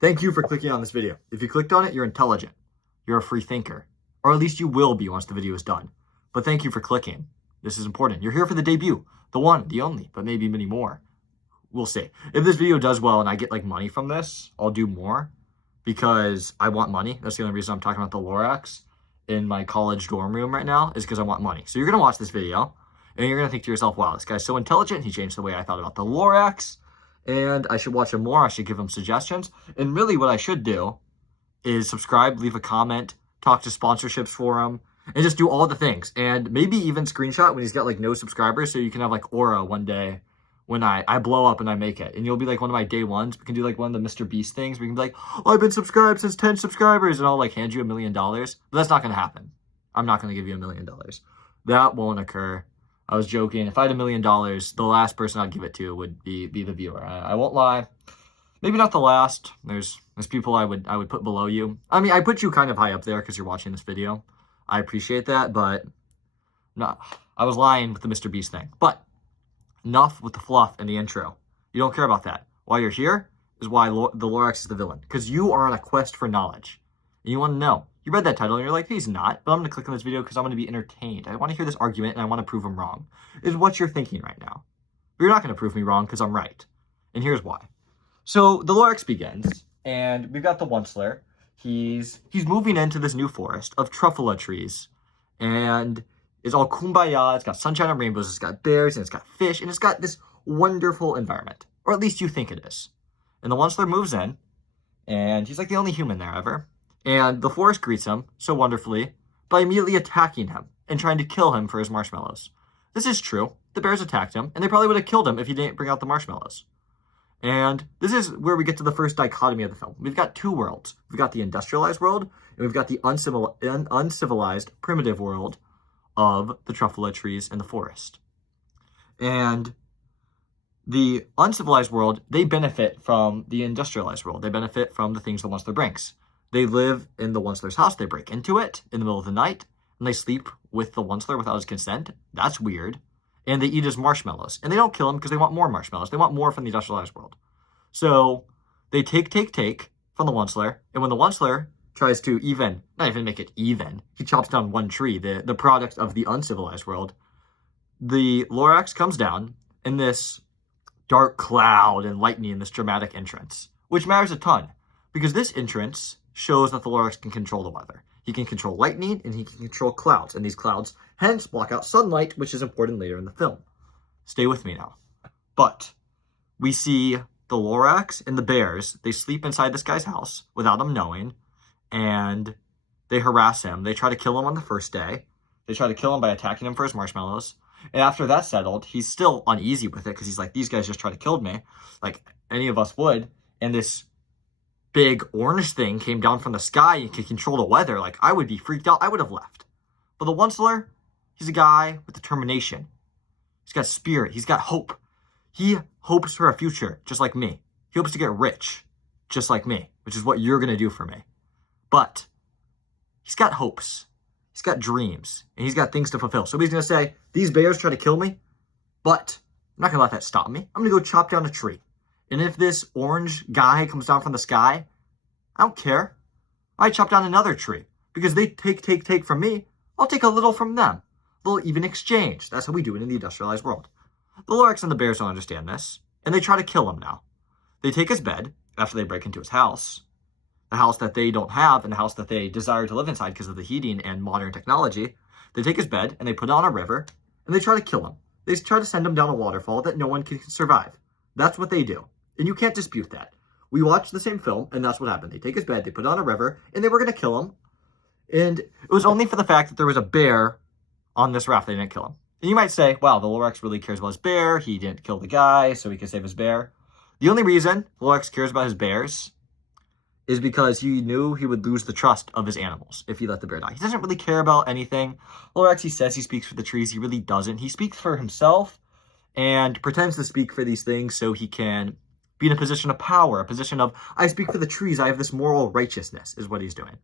Thank you for clicking on this video. If you clicked on it, you're intelligent. You're a free thinker. Or at least you will be once the video is done. But thank you for clicking. This is important. You're here for the debut. The one, the only, but maybe many more. We'll see. If this video does well and I get like money from this, I'll do more because I want money. That's the only reason I'm talking about the Lorax in my college dorm room right now is because I want money. So you're going to watch this video and you're going to think to yourself, wow, this guy's so intelligent. He changed the way I thought about the Lorax. And I should watch him more. I should give him suggestions. And really what I should do is subscribe, leave a comment, talk to sponsorships for him, and just do all the things. And maybe even screenshot when he's got like no subscribers so you can have like aura one day when I blow up and I make it. And you'll be like one of my day ones. We can do like one of the Mr. Beast things. We can be like, oh, I've been subscribed since 10 subscribers. And I'll like hand you $1 million. But that's not going to happen. I'm not going to give you $1 million. That won't occur. I was joking. If I had $1 million, the last person I'd give it to would be the viewer. I won't lie. Maybe not the last. There's people I would put below you. I mean, I put you kind of high up there because you're watching this video. I appreciate that, but no, I was lying with the Mr. Beast thing. But enough with the fluff and the intro. You don't care about that. Why you're here is why the Lorax is the villain. Because you are on a quest for knowledge. And you want to know. You read that title and you're like, he's not. But I'm going to click on this video because I'm going to be entertained. I want to hear this argument and I want to prove him wrong. Is what you're thinking right now. But you're not going to prove me wrong because I'm right. And here's why. So the Lorax begins. And we've got the Onceler. He's moving into this new forest of truffula trees. And it's all kumbaya. It's got sunshine and rainbows. It's got bears and it's got fish. And it's got this wonderful environment. Or at least you think it is. And the Onceler moves in. And he's like the only human there ever. And the forest greets him so wonderfully by immediately attacking him and trying to kill him for his marshmallows. This is true. The bears attacked him, and they probably would have killed him if he didn't bring out the marshmallows. And this is where we get to the first dichotomy of the film. We've got two worlds. We've got the industrialized world, and we've got the uncivilized, primitive world of the truffula trees in the forest. And the uncivilized world, they benefit from the industrialized world. They benefit from the things the Onceler brings. They live in the Onceler's house. They break into it in the middle of the night, and they sleep with the Onceler without his consent. That's weird. And they eat his marshmallows. And they don't kill him because they want more marshmallows. They want more from the industrialized world. So they take from the Onceler. And when the Onceler tries to not even make it even, he chops down one tree, the product of the uncivilized world. The Lorax comes down in this dark cloud and lightning in this dramatic entrance, which matters a ton because this entrance shows that the Lorax can control the weather. He can control lightning, and he can control clouds. And these clouds, hence, block out sunlight, which is important later in the film. Stay with me now. But we see the Lorax and the bears. They sleep inside this guy's house without him knowing, and they harass him. They try to kill him on the first day. They try to kill him by attacking him for his marshmallows. And after that's settled, he's still uneasy with it because he's like, these guys just tried to kill me, like any of us would. And this big orange thing came down from the sky and could control the weather. Like, I would be freaked out. I would have left. But the Onceler, he's a guy with determination. He's got spirit. He's got hope. He hopes for a future, just like me. He hopes to get rich, just like me, which is what you're going to do for me. But he's got hopes. He's got dreams. And he's got things to fulfill. So he's going to say, these bears try to kill me, but I'm not going to let that stop me. I'm going to go chop down a tree. And if this orange guy comes down from the sky, I don't care. I chop down another tree. Because they take from me, I'll take a little from them. They'll even exchange. That's how we do it in the industrialized world. The Lorax and the bears don't understand this, and they try to kill him now. They take his bed after they break into his house, the house that they don't have and the house that they desire to live inside because of the heating and modern technology. They take his bed and they put it on a river, and they try to kill him. They try to send him down a waterfall that no one can survive. That's what they do. And you can't dispute that. We watched the same film, and that's what happened. They take his bed, they put it on a river, and they were going to kill him. And it was only for the fact that there was a bear on this raft they didn't kill him. And you might say, wow, the Lorax really cares about his bear. He didn't kill the guy, so he could save his bear. The only reason the Lorax cares about his bears is because he knew he would lose the trust of his animals if he let the bear die. He doesn't really care about anything. Lorax, he says he speaks for the trees. He really doesn't. He speaks for himself and pretends to speak for these things so he can be in a position of power, a position of, I speak for the trees, I have this moral righteousness, is what he's doing.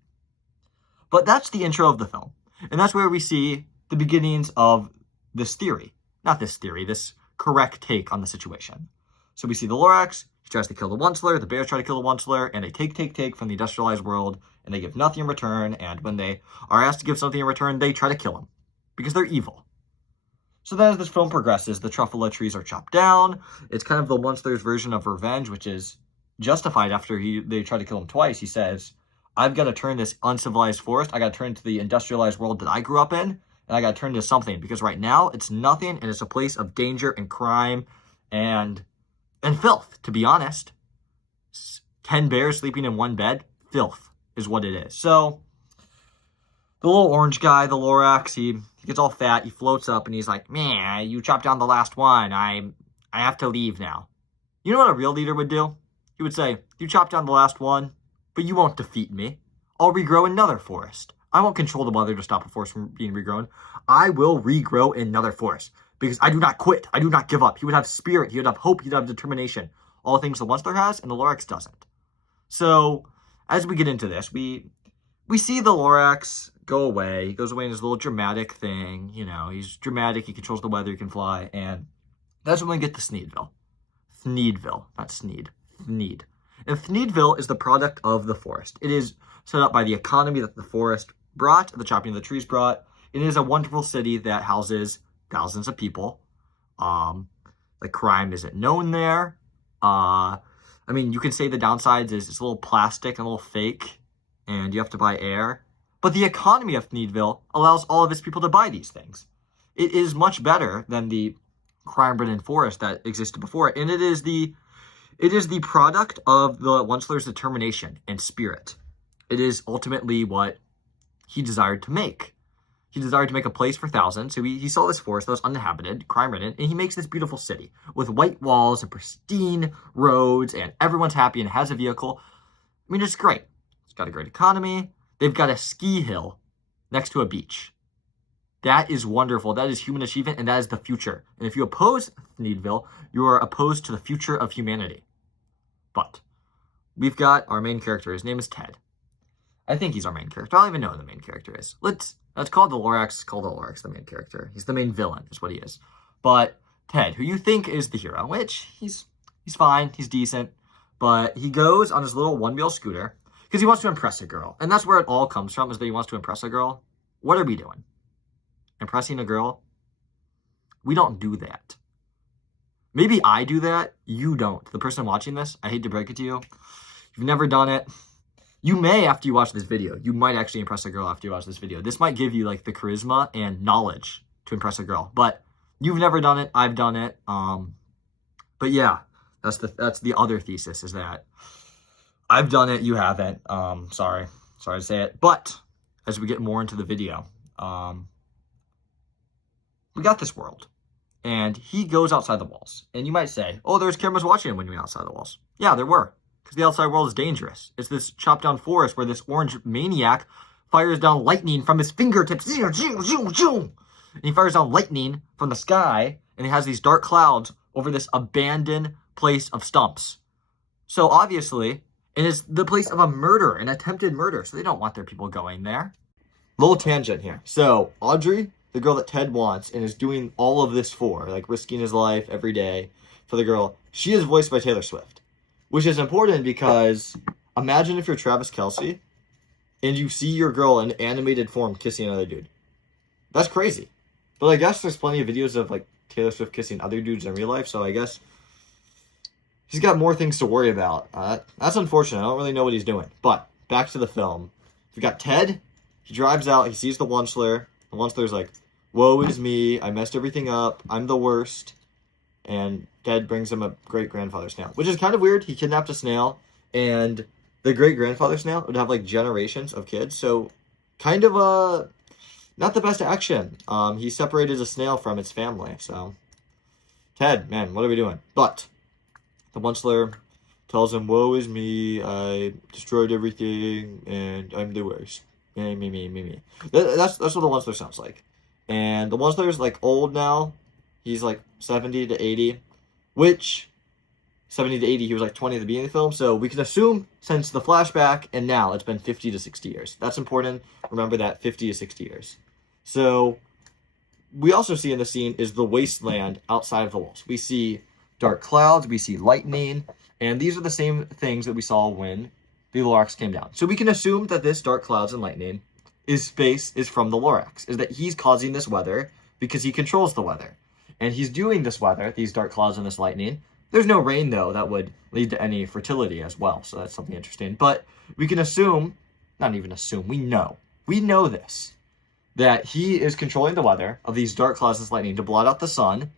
But that's the intro of the film. And that's where we see the beginnings of this theory. Not this theory, this correct take on the situation. So we see the Lorax, He tries to kill the Onceler, the bears try to kill the Onceler, and they take from the industrialized world, and they give nothing in return, and when they are asked to give something in return, they try to kill him, because they're evil. So then as this film progresses, the truffalo trees are chopped down. It's kind of the Onceler's version of revenge, which is justified after they try to kill him twice. He says, I've got to turn this uncivilized forest, I got to turn it to the industrialized world that I grew up in, and I got to turn it into something, because right now it's nothing, and it's a place of danger and crime and filth, to be honest. 10 bears sleeping in one bed, filth is what it is. So the little orange guy, the Lorax, he gets all fat, he floats up, and he's like, man, you chopped down the last one, I have to leave now. You know what a real leader would do? He would say, you chopped down the last one, but you won't defeat me. I'll regrow another forest. I won't control the weather to stop a forest from being regrown. I will regrow another forest, because I do not quit. I do not give up. He would have spirit. He would have hope. He would have determination. All things the Onceler has, and the Lorax doesn't. So, as we get into this, we see the Lorax go away. He goes away in his little dramatic thing. You know, he's dramatic. He controls the weather. He can fly. And that's when we get to Thneedville. Thneedville, not Sneed. Thneed. And Thneedville is the product of the forest. It is set up by the economy that the forest brought, the chopping of the trees brought. It is a wonderful city that houses thousands of people. The crime isn't known there. I mean, you can say the downsides is it's a little plastic and a little fake, and you have to buy air. But the economy of Thneedville allows all of its people to buy these things. It is much better than the crime-ridden forest that existed before it, and it is the product of the Onceler's determination and spirit. It is ultimately what he desired to make. He desired to make a place for thousands. So he saw this forest that was uninhabited, crime-ridden, and he makes this beautiful city with white walls and pristine roads, and everyone's happy and has a vehicle. I mean, it's great. It's got a great economy. They've got a ski hill next to a beach. That is wonderful. That is human achievement, and that is the future. And if you oppose Thneedville, you are opposed to the future of humanity. But we've got our main character. His name is Ted. I think he's our main character. I don't even know who the main character is. Let's call the Lorax. Call the Lorax the main character. He's the main villain, is what he is. But Ted, who you think is the hero, which he's fine, he's decent, but he goes on his little one-wheel scooter because he wants to impress a girl, and that's where it all comes from. Is that he wants to impress a girl. What are we doing? Impressing a girl? We don't do that. Maybe I do that. You don't. The person watching this, I hate to break it to you. You've never done it. You may after you watch this video. You might actually impress a girl after you watch this video. This might give you like the charisma and knowledge to impress a girl. But you've never done it. I've done it. But yeah, that's the other thesis, is that I've done it. You haven't. Sorry to say it. But as we get more into the video, we got this world. And he goes outside the walls. And you might say, oh, there's cameras watching him when he went outside the walls. Yeah, there were. Because the outside world is dangerous. It's this chopped down forest where this orange maniac fires down lightning from his fingertips. And he fires down lightning from the sky. And he has these dark clouds over this abandoned place of stumps. So obviously, it is the place of a murder, an attempted murder. So they don't want their people going there. Little tangent here. So Audrey, the girl that Ted wants and is doing all of this for, like risking his life every day for the girl, she is voiced by Taylor Swift. Which is important because imagine if you're Travis Kelce and you see your girl in animated form kissing another dude. That's crazy. But I guess there's plenty of videos of like Taylor Swift kissing other dudes in real life, so I guess he's got more things to worry about. That's unfortunate. I don't really know what he's doing. But back to the film. We got Ted. He drives out. He sees the Onceler. The Onceler's like, woe is me. I messed everything up. I'm the worst. And Ted brings him a great-grandfather snail, which is kind of weird. He kidnapped a snail, and the great-grandfather snail would have, like, generations of kids, so kind of, not the best action. He separated a snail from its family, so Ted, man, what are we doing? But the Onceler tells him, woe is me, I destroyed everything, and I'm the worst. Me. That's what the Onceler sounds like. And the Onceler's, like, old now. He's like 70 to 80, which 70 to 80, he was like 20 at the beginning of the film. So we can assume since the flashback and now it's been 50 to 60 years. That's important. Remember that, 50 to 60 years. So we also see in the scene is the wasteland outside of the walls. We see dark clouds. We see lightning. And these are the same things that we saw when the Lorax came down. So we can assume that this dark clouds and lightning is from the Lorax, is that he's causing this weather because he controls the weather. And he's doing this weather, these dark clouds and this lightning. There's no rain, though, that would lead to any fertility as well. So that's something interesting. But we can assume, not even assume, we know this, that he is controlling the weather of these dark clouds and this lightning to blot out the sun.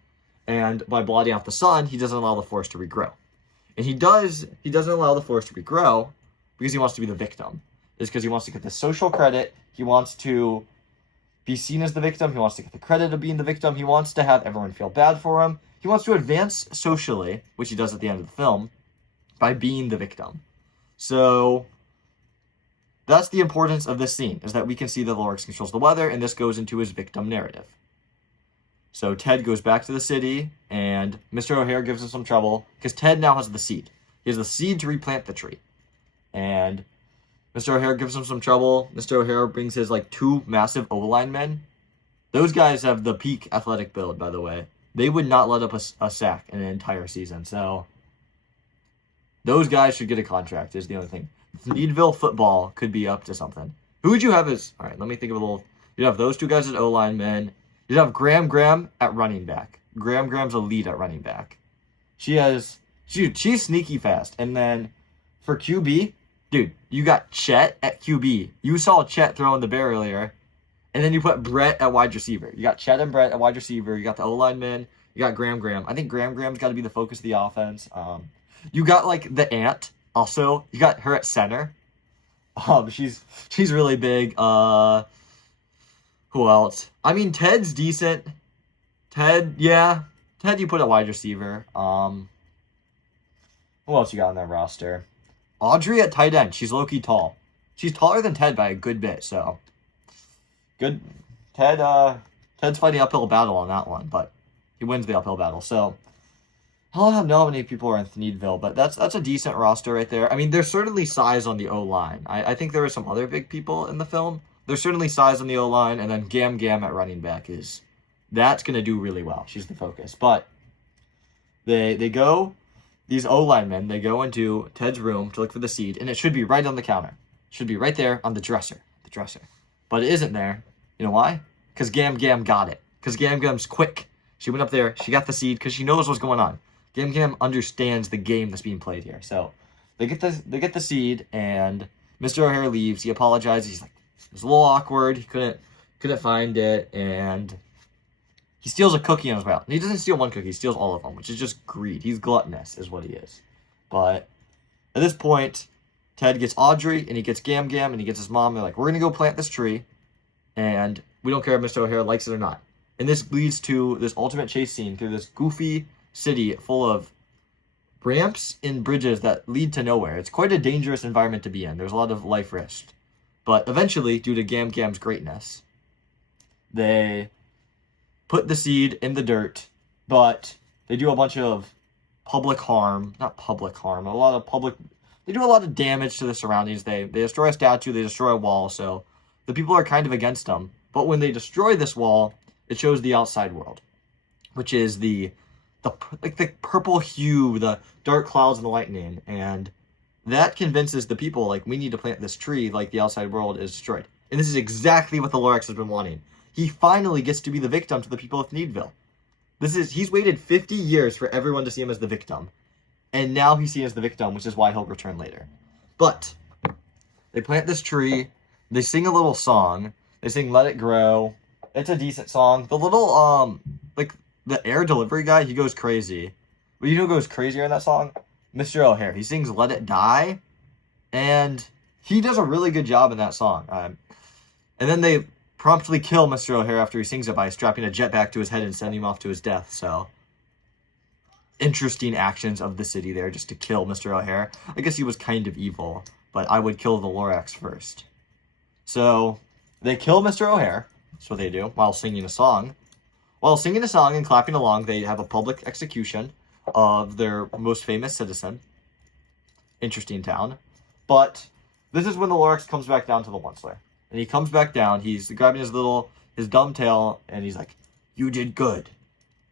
And by blotting out the sun, he doesn't allow the forest to regrow. And he doesn't allow the forest to regrow because he wants to be the victim. It's because he wants to get the social credit. He wants to be seen as the victim. He wants to get the credit of being the victim. He wants to have everyone feel bad for him. He wants to advance socially, which he does at the end of the film, by being the victim. So that's the importance of this scene, is that we can see that Lorax controls the weather, and this goes into his victim narrative. So Ted goes back to the city, and Mr. O'Hare gives him some trouble, because Ted now has the seed. He has the seed to replant the tree. And Mr. O'Hare gives him some trouble. Mr. O'Hare brings his, 2 massive O-line men. Those guys have the peak athletic build, by the way. They would not let up a sack in an entire season. So those guys should get a contract, is the only thing. Thneedville football could be up to something. Who would you have as... All right, let me think of a little... You'd have those 2 guys as O-line men. You'd have Graham at running back. Graham's a lead at running back. She's sneaky fast. And then for QB, dude, you got Chet at QB. You saw Chet throwing the bear earlier. And then you put Brett at wide receiver. You got Chet and Brett at wide receiver. You got the O-line men. You got Graham. I think Graham's got to be the focus of the offense. You got, the aunt also. You got her at center. She's really big. Who else? I mean, Ted's decent. Ted, you put at wide receiver. Who else you got on that roster? Audrey at tight end. She's low-key tall. She's taller than Ted by a good bit, so... Good. Ted's fighting uphill battle on that one, but he wins the uphill battle. So I don't know how many people are in Thneedville, but that's a decent roster right there. I mean, there's certainly size on the O-line. I think there are some other big people in the film. There's certainly size on the O-line, and then Gam at running back that's going to do really well. She's the focus. But they go, these O-line men, they go into Ted's room to look for the seed, and it should be right on the counter. It should be right there on the dresser. But it isn't there. You know why? Because Gam got it. Because Gam's quick. She went up there. She got the seed because she knows what's going on. Gam understands the game that's being played here. So they get the seed, and Mr. O'Hare leaves. He apologizes. He's like, it was a little awkward. He couldn't find it, and he steals a cookie on his way out. And he doesn't steal one cookie. He steals all of them, which is just greed. He's gluttonous, is what he is. But at this point, Ted gets Audrey, and he gets Gam, and he gets his mom. They're like, we're going to go plant this tree, and we don't care if Mr. O'Hare likes it or not. And this leads to this ultimate chase scene through this goofy city full of ramps and bridges that lead to nowhere. It's quite a dangerous environment to be in. There's a lot of life risk. But eventually, due to Gam's greatness, they put the seed in the dirt, but they do a bunch of public harm. Not public harm, they do a lot of damage to the surroundings. They destroy a statue, they destroy a wall, so the people are kind of against them. But when they destroy this wall, it shows the outside world, which is the purple hue, the dark clouds and the lightning, and that convinces the people, we need to plant this tree, the outside world is destroyed. And this is exactly what the Lorax has been wanting. He finally gets to be the victim to the people of Thneedville. He's waited 50 years for everyone to see him as the victim. And now he's seen as the victim, which is why he'll return later. But they plant this tree. They sing a little song. They sing Let It Grow. It's a decent song. The little, the air delivery guy, he goes crazy. But you know who goes crazier in that song? Mr. O'Hare. He sings Let It Die. And he does a really good job in that song. And then they promptly kill Mr. O'Hare after he sings it by strapping a jetpack to his head and sending him off to his death. So, interesting actions of the city there just to kill Mr. O'Hare. I guess he was kind of evil, but I would kill the Lorax first. So, they kill Mr. O'Hare. That's what they do, while singing a song. While singing a song and clapping along, they have a public execution of their most famous citizen. Interesting town. But this is when the Lorax comes back down to the Once Lair. And he comes back down, he's grabbing his dumb tail, and he's like, you did good.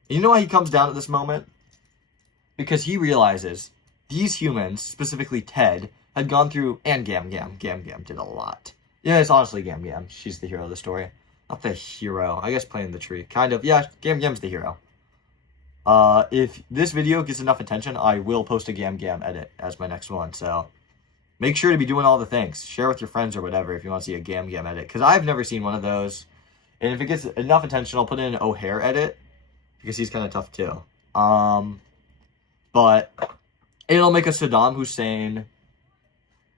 And you know why he comes down at this moment? Because he realizes these humans, specifically Ted, had gone through, and Gam Gam. Gam Gam did a lot. Yeah, it's honestly Gam Gam. She's the hero of the story. Not the hero. I guess playing the tree. Kind of. Yeah, Gam Gam's the hero. If this video gets enough attention, I will post a Gam Gam edit as my next one. So make sure to be doing all the things. Share with your friends or whatever if you want to see a Gam Gam edit. Because I've never seen one of those. And if it gets enough attention, I'll put in an O'Hare edit. Because he's kind of tough too. But it'll make a Saddam Hussein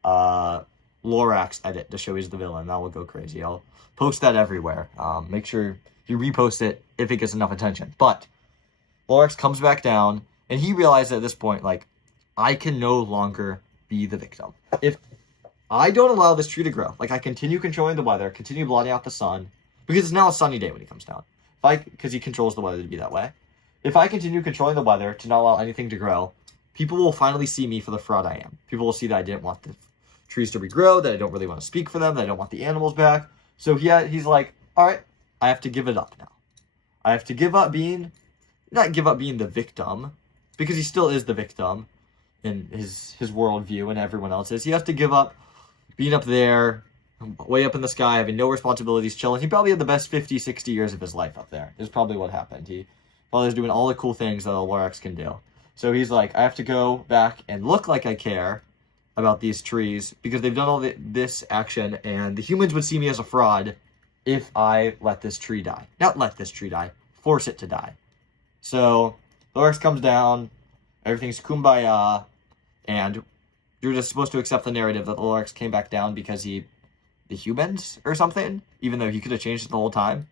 Lorax edit to show he's the villain. That will go crazy. I'll post that everywhere. Make sure you repost it if it gets enough attention. But Lorax comes back down, and he realizes at this point, like, I can no longer be the victim. If I don't allow this tree to grow, like, I continue controlling the weather, continue blotting out the sun, because it's now a sunny day when he comes down. Because he controls the weather to be that way. If I continue controlling the weather to not allow anything to grow, people will finally see me for the fraud I am. People will see that I didn't want the trees to regrow, that I don't really want to speak for them, that I don't want the animals back. So he's like, all right, I have to give it up now. I have to give up being, not give up being the victim, because he still is the victim in his worldview and everyone else's. He has to give up being up there, way up in the sky, having no responsibilities, chilling. He probably had the best 50, 60 years of his life up there, is probably what happened. He probably was doing all the cool things that a Lorax can do. So he's like, I have to go back and look like I care about these trees because they've done all this action, and the humans would see me as a fraud if I let this tree die. Not let this tree die, force it to die. So Lorax comes down, everything's kumbaya, and you're just supposed to accept the narrative that Lorax came back down because the humans or something, even though he could have changed it the whole time.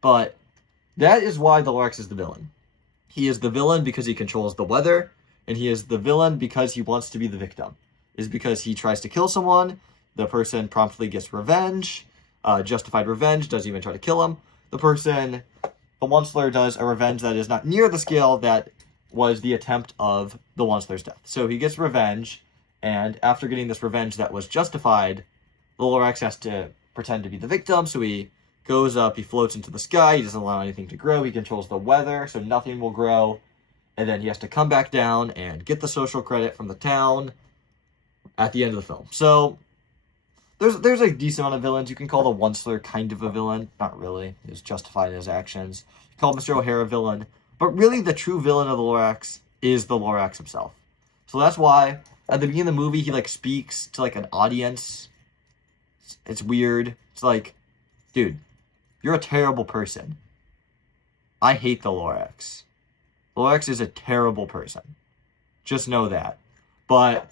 But that is why the Lorax is the villain. He is the villain because he controls the weather, and he is the villain because he wants to be the victim. Is because he tries to kill someone, the person promptly gets revenge, justified revenge, doesn't even try to kill him. The Onceler does a revenge that is not near the scale that was the attempt of the Onceler's death. So he gets revenge, and after getting this revenge that was justified, the Lorax has to pretend to be the victim, so he goes up, he floats into the sky, he doesn't allow anything to grow, he controls the weather, so nothing will grow, and then he has to come back down and get the social credit from the town at the end of the film. So there's a decent amount of villains. You can call the Onceler kind of a villain. Not really. He's justified in his actions. You call Mr. O'Hare a villain. But really the true villain of the Lorax is the Lorax himself. So that's why at the beginning of the movie he speaks to an audience. It's weird. It's like, dude, you're a terrible person. I hate the Lorax. Lorax is a terrible person. Just know that. But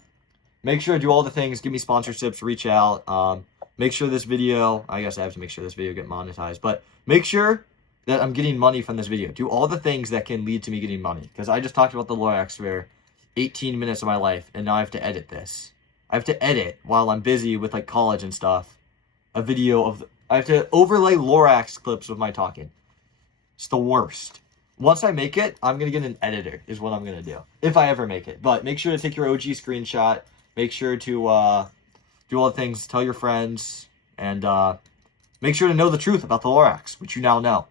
make sure to do all the things. Give me sponsorships. Reach out. Make sure this video... I guess I have to make sure this video get monetized. But make sure that I'm getting money from this video. Do all the things that can lead to me getting money. Because I just talked about the Lorax for 18 minutes of my life. And now I have to edit this. I have to edit while I'm busy with college and stuff. A video of... I have to overlay Lorax clips with my talking. It's the worst. Once I make it, I'm going to get an editor, is what I'm going to do. If I ever make it. But make sure to take your OG screenshot. Make sure to do all the things. Tell your friends. And make sure to know the truth about the Lorax, which you now know.